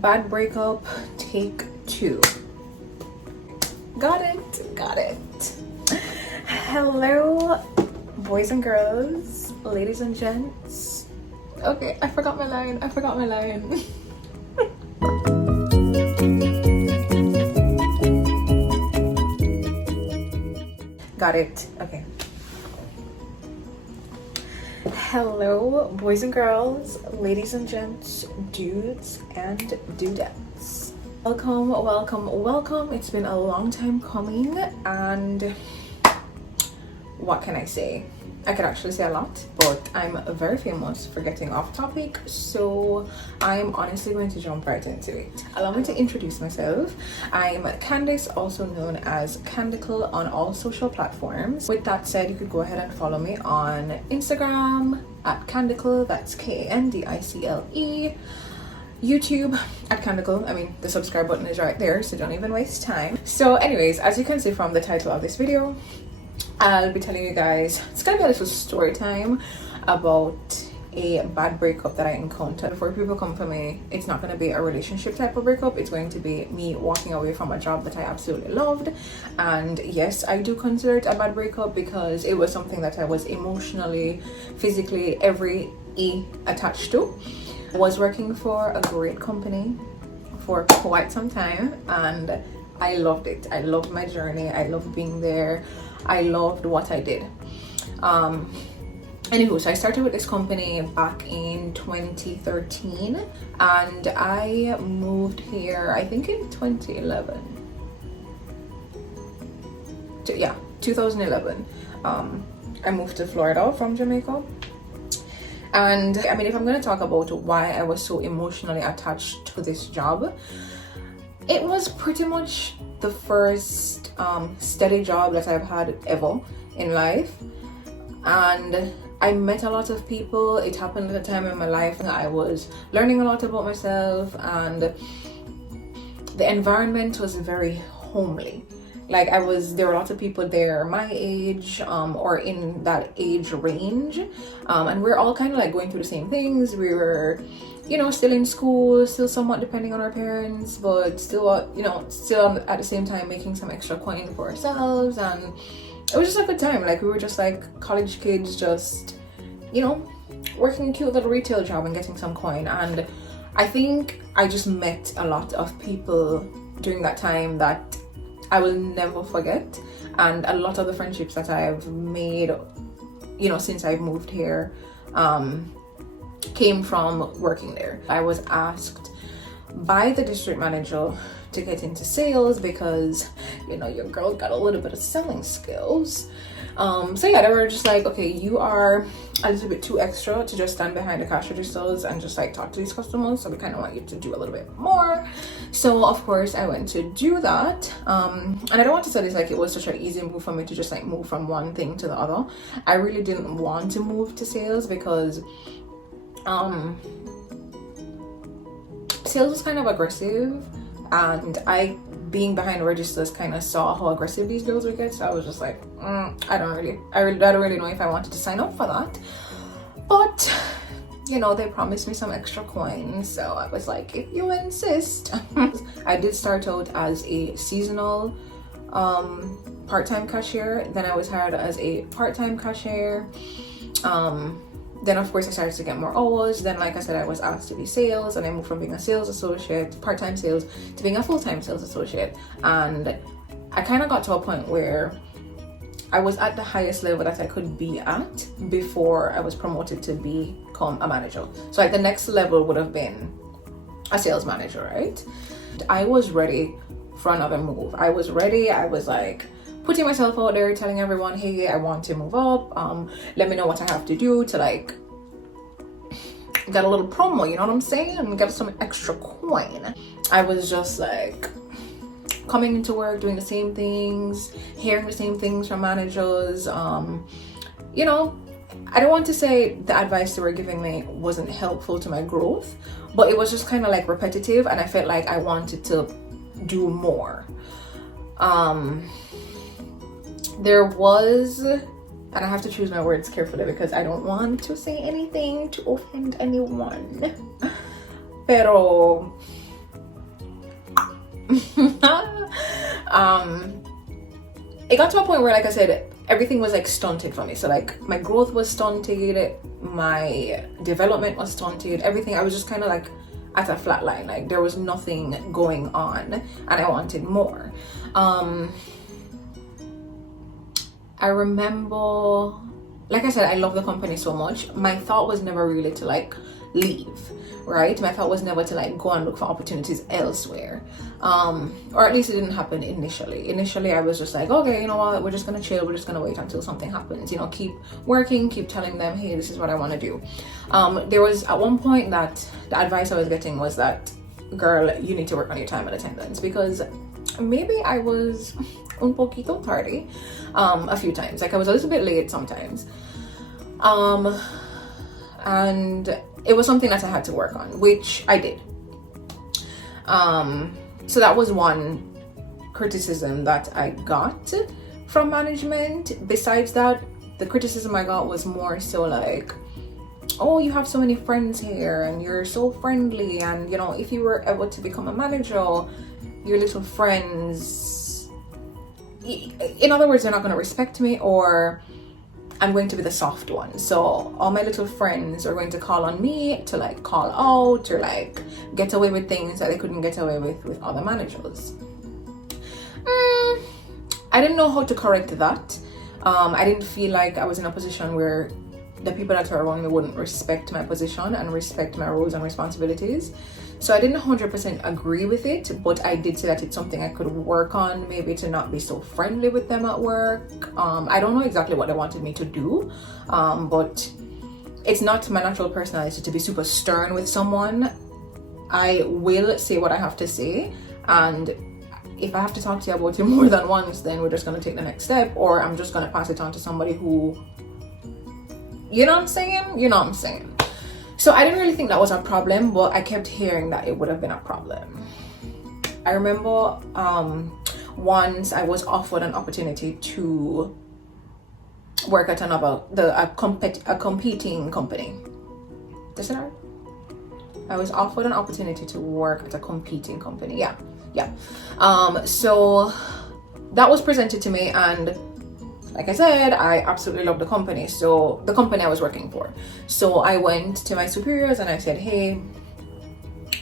Bad breakup, take 2. Got it. Hello, boys and girls, ladies and gents. Okay, I forgot my line. Got it. Okay. Hello, boys and girls, ladies and gents, dudes and dudettes. Welcome. It's been a long time coming, and what can I say? I could actually say a lot, but I'm very famous for getting off topic, so I'm honestly going to jump right into it. Allow me to introduce myself. I'm Candice, also known as Candicle on all social platforms. With that said, you could go ahead and follow me on Instagram at Candicle, that's Kandicle. YouTube at Candicle. I mean, the subscribe button is right there, so don't even waste time. So anyways, as you can see from the title of this video, I'll be telling you guys, it's gonna be a little story time about a bad breakup that I encountered. Before people come for me, it's not gonna be a relationship type of breakup. It's going to be me walking away from a job that I absolutely loved. And yes, I do consider it a bad breakup because it was something that I was emotionally, physically, every E attached to. I was working for a great company for quite some time, and I loved it. I loved my journey. I loved being there. I loved what I did. Anywho, so I started with this company back in 2013, and I moved here, I think in 2011. 2011. I moved to Florida from Jamaica. And I mean, if I'm going to talk about why I was so emotionally attached to this job, it was pretty much the first steady job that I've had ever in life, and I met a lot of people. It happened at a time in my life that I was learning a lot about myself, and the environment was very homely. Like there were a lot of people there my age or in that age range, and we're all kind of like going through the same things. We were, still in school, still somewhat depending on our parents, but still, still at the same time making some extra coin for ourselves. And it was just a good time. Like, we were just like college kids, just, working a cute little retail job and getting some coin. And I think I just met a lot of people during that time that I will never forget. And a lot of the friendships that I've made, since I've moved here, came from working there. I was asked by the district manager to get into sales because, your girl got a little bit of selling skills. So yeah, they were just like, okay, you are a little bit too extra to just stand behind the cash registers and just like talk to these customers, so we kind of want you to do a little bit more. So of course I went to do that, and I don't want to say this like it was such an easy move for me to just like move from one thing to the other. I really didn't want to move to sales because sales was kind of aggressive, and I, being behind the registers, kind of saw how aggressive these girls would get. So I was just like, I don't really know if I wanted to sign up for that. But they promised me some extra coins, so I was like, if you insist. I did start out as a seasonal part-time cashier. Then I was hired as a part-time cashier. Then of course I started to get more hours. Then, like I said, I was asked to be sales, and I moved from being a sales associate, part-time sales, to being a full-time sales associate. And I kind of got to a point where I was at the highest level that I could be at before I was promoted to become a manager. So like the next level would have been a sales manager, right? I was ready for another move. I was ready. I was like putting myself out there, telling everyone, hey, I want to move up. Let me know what I have to do to like get a little promo, you know what I'm saying? And get some extra coin. I was just like coming into work, doing the same things, hearing the same things from managers. I don't want to say the advice they were giving me wasn't helpful to my growth, but it was just kind of like repetitive, and I felt like I wanted to do more. There was, and I have to choose my words carefully because I don't want to say anything to offend anyone, pero It got to a point where, like I said, everything was like stunted for me. So like my growth was stunted, my development was stunted, everything. I was just kind of like at a flat line. Like there was nothing going on, and I wanted more. I remember, like I said, I love the company so much. My thought was never really to like leave, right? My thought was never to like go and look for opportunities elsewhere. Or at least it didn't happen initially. Initially, I was just like, okay, you know what? We're just gonna chill. We're just gonna wait until something happens. You know, keep working, keep telling them, hey, this is what I want to do. There was at one point that the advice I was getting was that, girl, you need to work on your time and attendance, because maybe I was un poquito tardy a few times. Like I was a little bit late sometimes. And it was something that I had to work on, which I did. So that was one criticism that I got from management. Besides that, the criticism I got was more so like, oh, you have so many friends here and you're so friendly, and you know, if you were able to become a manager, your little friends, in other words, they're not going to respect me, or I'm going to be the soft one. So all my little friends are going to call on me to like call out or like get away with things that they couldn't get away with other managers. I didn't know how to correct that. I didn't feel like I was in a position where the people that were around me wouldn't respect my position and respect my roles and responsibilities. So I didn't 100% agree with it, but I did say that it's something I could work on, maybe to not be so friendly with them at work. I don't know exactly what they wanted me to do, but it's not my natural personality to be super stern with someone. I will say what I have to say, and if I have to talk to you about it more than once, then we're just going to take the next step, or I'm just going to pass it on to somebody who, you know what I'm saying? You know what I'm saying? So I didn't really think that was a problem, but I kept hearing that it would have been a problem. I remember once I was offered an opportunity to work at a competing company. Is that right? I was offered an opportunity to work at a competing company. Yeah. So that was presented to me, and like I said, I absolutely love the company. So the company I was working for. So I went to my superiors and I said, hey,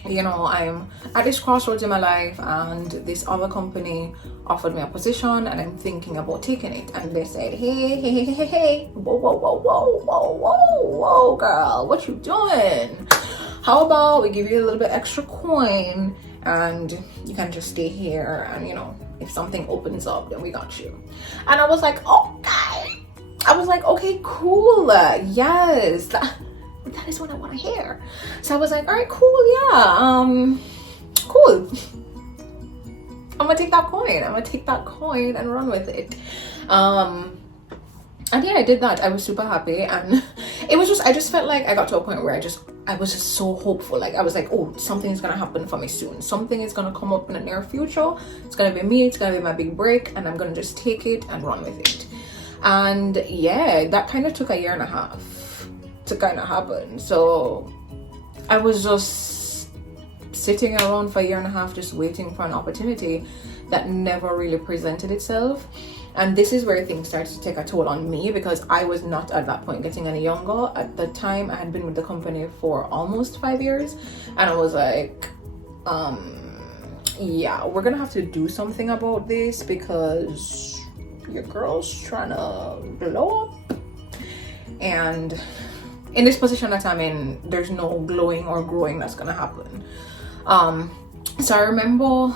you know, I'm at this crossroads in my life, and this other company offered me a position and I'm thinking about taking it. And they said, hey, whoa, girl, what you doing? How about we give you a little bit extra coin and you can just stay here, and you know, if something opens up, then we got you. And I was like, okay. I was like, okay, cool. Yes, that is what I want to hear. So I was like, all right, cool. Yeah, cool. I'm gonna take that coin and run with it. And yeah, I did that. I was super happy, and it was just, I just felt like I got to a point where I was just so hopeful. Like I was like, oh, something is gonna happen for me soon. Something is gonna come up in the near future. It's gonna be me. It's gonna be my big break, and I'm gonna just take it and run with it. And yeah, that kind of took a year and a half to kind of happen. So I was just sitting around for a year and a half, just waiting for an opportunity that never really presented itself. And this is where things started to take a toll on me, because I was not at that point getting any younger. At the time, I had been with the company for almost 5 years, and I was like, yeah, we're gonna have to do something about this, because your girl's trying to blow up. And in this position that I'm in, there's no glowing or growing that's gonna happen. So I remember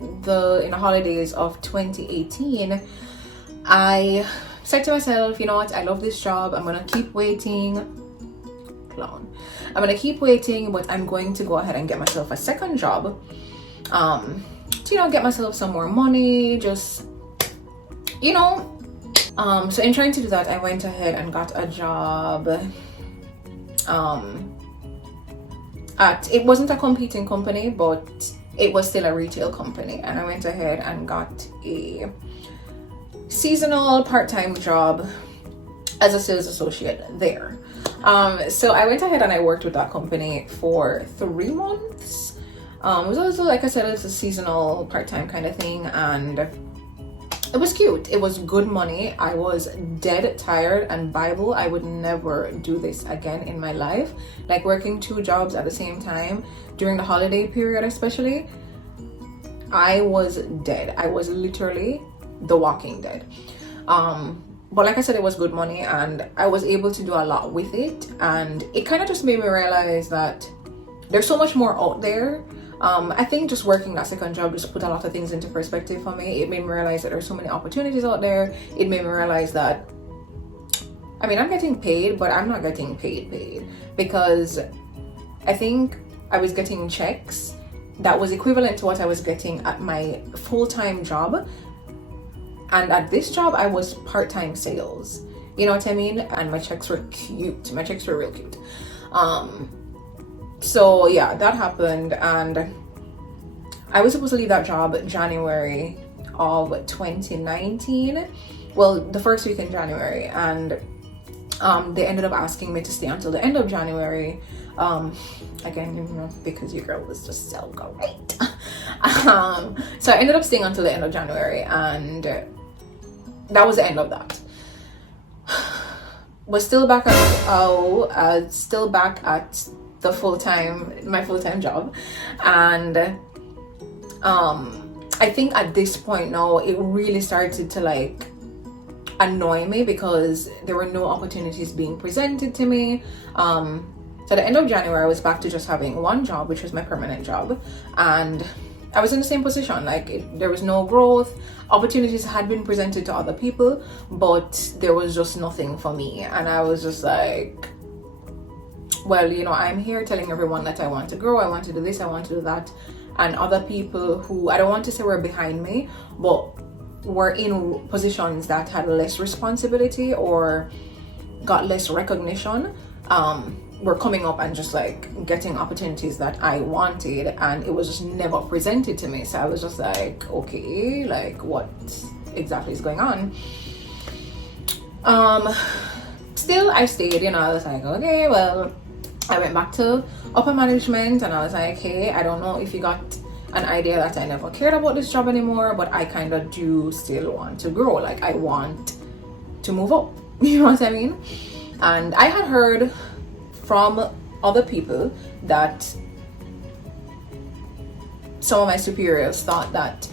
in the holidays of 2018, I said to myself, you know what, I love this job, I'm gonna keep waiting. I'm gonna keep waiting, but I'm going to go ahead and get myself a second job, to, you know, get myself some more money, just, you know. So in trying to do that, I went ahead and got a job it wasn't a competing company, but it was still a retail company, and I went ahead and got a seasonal part-time job as a sales associate there. So I went ahead and I worked with that company for 3 months. It was also, like I said, it's a seasonal part-time kind of thing, and it was cute. It was good money. I was dead tired, and Bible, I would never do this again in my life. Like working 2 jobs at the same time during the holiday period, especially. I was dead. I was literally the Walking Dead. But like I said, it was good money, and I was able to do a lot with it, and it kind of just made me realize that there's so much more out there. I think just working that second job just put a lot of things into perspective for me. It made me realize that there's so many opportunities out there. It made me realize that, I mean, I'm getting paid, but I'm not getting paid because I think I was getting checks that was equivalent to what I was getting at my full-time job. And at this job, I was part-time sales. You know what I mean? And my checks were cute. My checks were real cute. So yeah, that happened, and I was supposed to leave that job January of 2019. Well, the first week in January, and they ended up asking me to stay until the end of January. Again, you know, because your girl was just so great. So I ended up staying until the end of January, and that was the end of that. Was still back at still back at the my full-time job, and I think at this point now it really started to like annoy me because there were no opportunities being presented to me. So at the end of January, I was back to just having 1 job, which was my permanent job, and I was in the same position. Like there was no growth. Opportunities had been presented to other people, but there was just nothing for me. And I was just like, well, you know, I'm here telling everyone that I want to grow, I want to do this, I want to do that. And other people who, I don't want to say were behind me, but were in positions that had less responsibility or got less recognition, were coming up and just like getting opportunities that I wanted, and it was just never presented to me. So I was just like, okay, like what exactly is going on? Still I stayed, you know. I was like, okay, well, I went back to upper management, and I was like, hey, I don't know if you got an idea that I never cared about this job anymore, but I kind of do still want to grow. Like I want to move up, you know what I mean? And I had heard from other people that some of my superiors thought that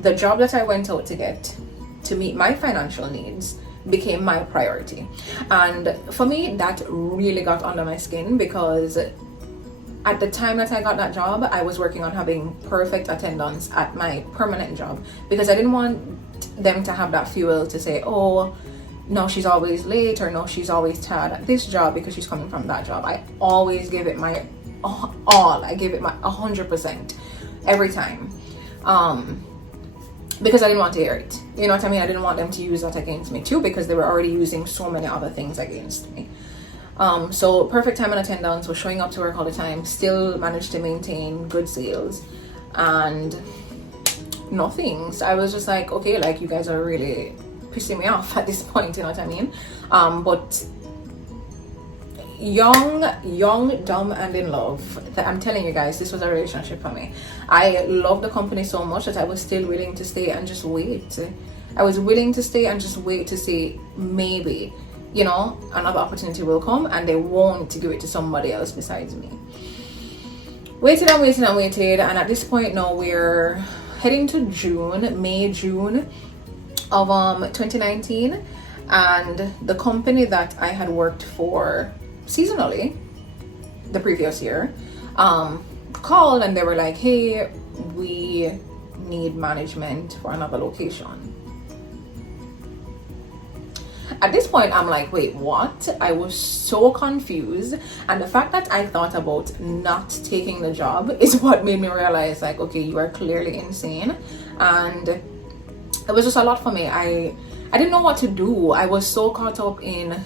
the job that I went out to get to meet my financial needs became my priority. And for me, that really got under my skin, because at the time that I got that job, I was working on having perfect attendance at my permanent job, because I didn't want them to have that fuel to say, oh, no, she's always late, or no, she's always tired at this job because she's coming from that job. I always gave it my all. I gave it my 100% every time, because I didn't want to hear it. You know what I mean? I didn't want them to use that against me too, because they were already using so many other things against me. So perfect time and attendance, was showing up to work all the time, still managed to maintain good sales, and nothing. So I was just like, okay, like you guys are really pissing me off at this point, you know what I mean? But young, dumb, and in love, I'm telling you guys, this was a relationship for me. I loved the company so much that I was still willing to stay and just wait. I was willing to stay and just wait to see, maybe, you know, another opportunity will come and they won't give it to somebody else besides me. Waited and waited and waited, and at this point now we're heading to June of 2019, and the company that I had worked for seasonally the previous year called, and they were like, hey, we need management for another location. At this point, I'm like, wait, what? I was so confused, and the fact that I thought about not taking the job is what made me realize, like, okay, you are clearly insane. And it was just a lot for me. I didn't know what to do. I was so caught up in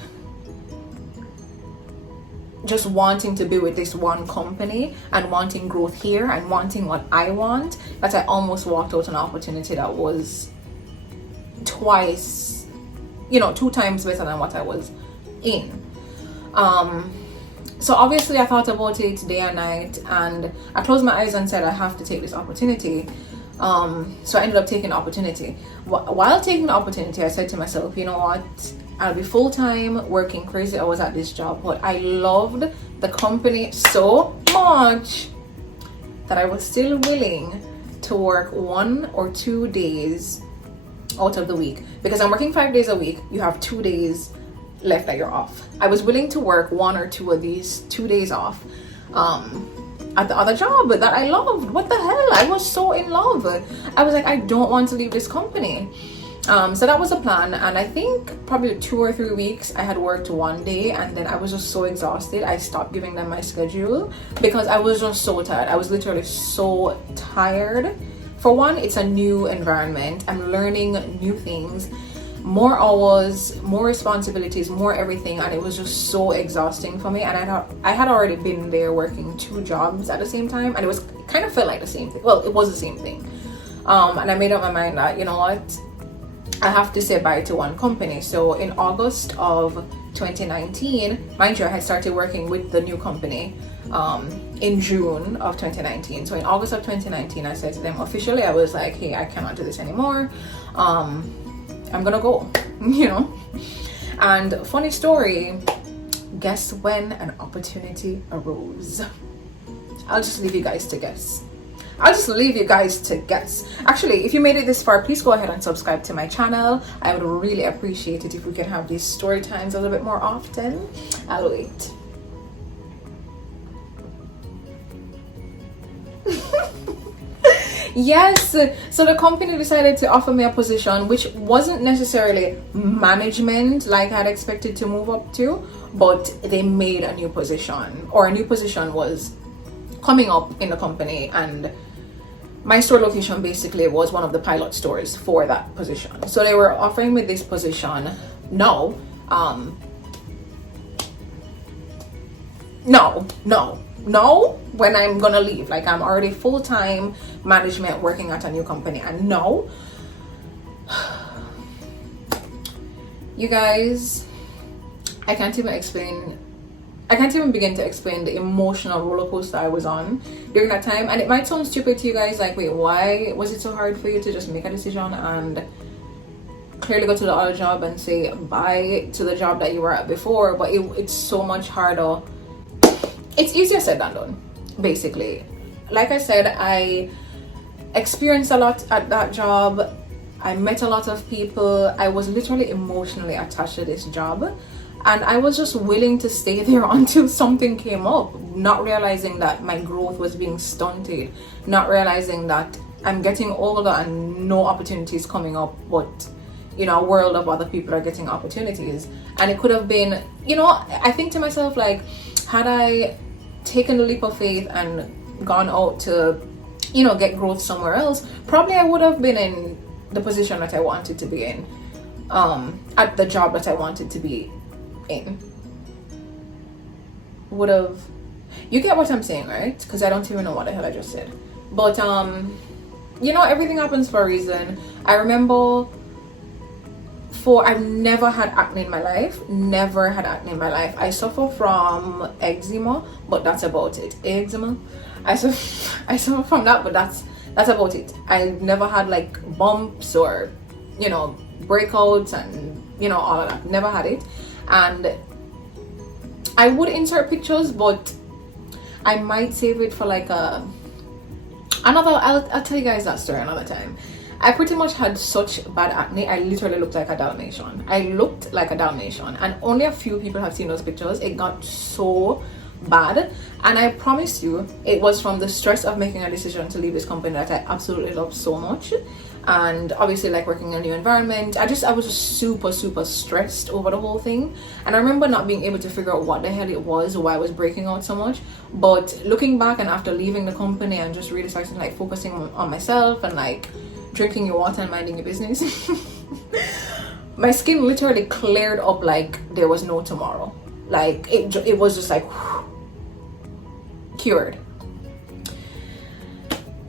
just wanting to be with this one company and wanting growth here and wanting what I want, that I almost walked out on an opportunity that was 2 times better than what I was in. So obviously I thought about it day and night, and I closed my eyes and said I have to take this opportunity. So I ended up taking the opportunity. While taking the opportunity, I said to myself, you know what, I'll be full-time working crazy hours at this job, but I loved the company so much that I was still willing to work 1 or 2 days out of the week. Because I'm working 5 days a week, you have 2 days left that you're off. I was willing to work 1 or 2 of these 2 days off at the other job that I loved. What the hell? I was so in love. I was like, I don't want to leave this company. So that was a plan, and I think probably 2 or 3 weeks I had worked 1 day, and then I was just so exhausted I stopped giving them my schedule because I was just so tired. I was literally so tired. For one, it's a new environment. I'm learning new things, more hours, more responsibilities, more everything, and it was just so exhausting for me. And I had already been there working 2 jobs at the same time, and it was kind of felt like the same thing. Well, it was the same thing. And I made up my mind that, you know what, I have to say bye to one company. So in August of 2019, mind you, I had started working with the new company in June of 2019. So in August of 2019, I said to them officially, I was like, hey, I cannot do this anymore. I'm gonna go, you know. And funny story, guess when an opportunity arose? I'll just leave you guys to guess. Actually, if you made it this far, please go ahead and subscribe to my channel. I would really appreciate it if we could have these story times a little bit more often. I'll wait. Yes, so the company decided to offer me a position which wasn't necessarily management like I'd expected to move up to, but they made a new position, or a new position was coming up in the company, and my store location basically was one of the pilot stores for that position. So they were offering me this position. No, when I'm gonna leave. Like, I'm already full-time management working at a new company, and no. You guys, I can't even begin to explain the emotional roller coaster I was on during that time. And it might sound stupid to you guys, like, wait, why was it so hard for you to just make a decision and clearly go to the other job and say bye to the job that you were at before? But it's so much harder. It's easier said than done, basically. Like I said, I experienced a lot at that job. I met a lot of people. I was literally emotionally attached to this job. And I was just willing to stay there until something came up, not realizing that my growth was being stunted, not realizing that I'm getting older and no opportunities coming up, but, you know, a world of other people are getting opportunities. And it could have been, you know, I think to myself, like, had I taken the leap of faith and gone out to, you know, get growth somewhere else, probably I would have been in the position that I wanted to be in, at the job that I wanted to be in. Would have, you get what I'm saying, right? Because I don't even know what the hell I just said. But you know, everything happens for a reason. I remember I've never had acne in my life. I suffer from eczema, but that's about it. Eczema. I suffer from that, but that's about it. I've never had like bumps or, you know, breakouts and, you know, all of that. Never had it. And I would insert pictures, but I might save it for like I'll tell you guys that story another time. I pretty much had such bad acne. I literally looked like a Dalmatian. And only a few people have seen those pictures. It got so bad, and I promise you it was from the stress of making a decision to leave this company that I absolutely love so much. And obviously, like, working in a new environment, I was just super stressed over the whole thing. And I remember not being able to figure out what the hell it was, why I was breaking out so much. But looking back, and after leaving the company and just really starting like focusing on myself and like drinking your water and minding your business, my skin literally cleared up like there was no tomorrow. Like, it was just like cured.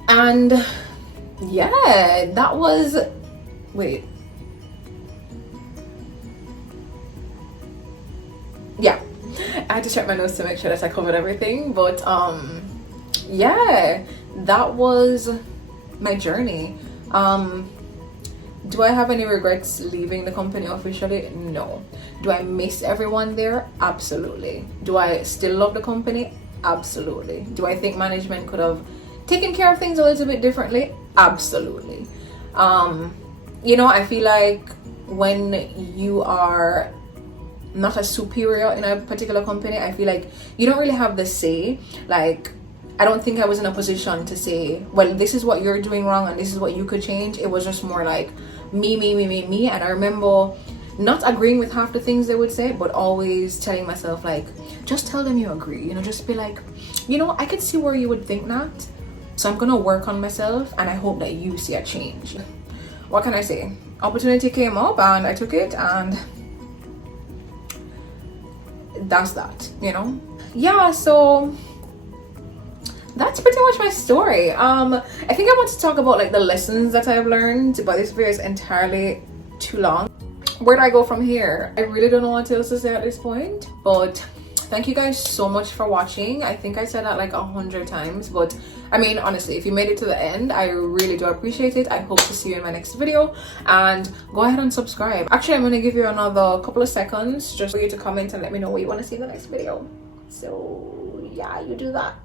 And yeah, that was, wait, yeah, I had to check my notes to make sure that I covered everything, but yeah, that was my journey. Do I have any regrets leaving the company officially? No. Do I miss everyone there? Absolutely. Do I still love the company? Absolutely. Do I think management could have taken care of things a little bit differently? Absolutely. I feel like when you are not a superior in a particular company, I feel like you don't really have the say. Like, I don't think I was in a position to say, well, this is what you're doing wrong and this is what you could change. It was just more like me. And I remember not agreeing with half the things they would say, but always telling myself, like, just tell them you agree, just be like, I could see where you would think that, so I'm gonna work on myself and I hope that you see a change. What can I say? Opportunity came up and I took it, and that's that. Yeah, so that's pretty much my story. I think I want to talk about like the lessons that I've learned, but this video is entirely too long. Where do I go from here? I really don't know what else to say at this point, but thank you guys so much for watching. I think I said that like 100 times, but I mean, honestly, if you made it to the end, I really do appreciate it. I hope to see you in my next video, and go ahead and subscribe. Actually, I'm gonna give you another couple of seconds just for you to comment and let me know what you want to see in the next video. So yeah, you do that.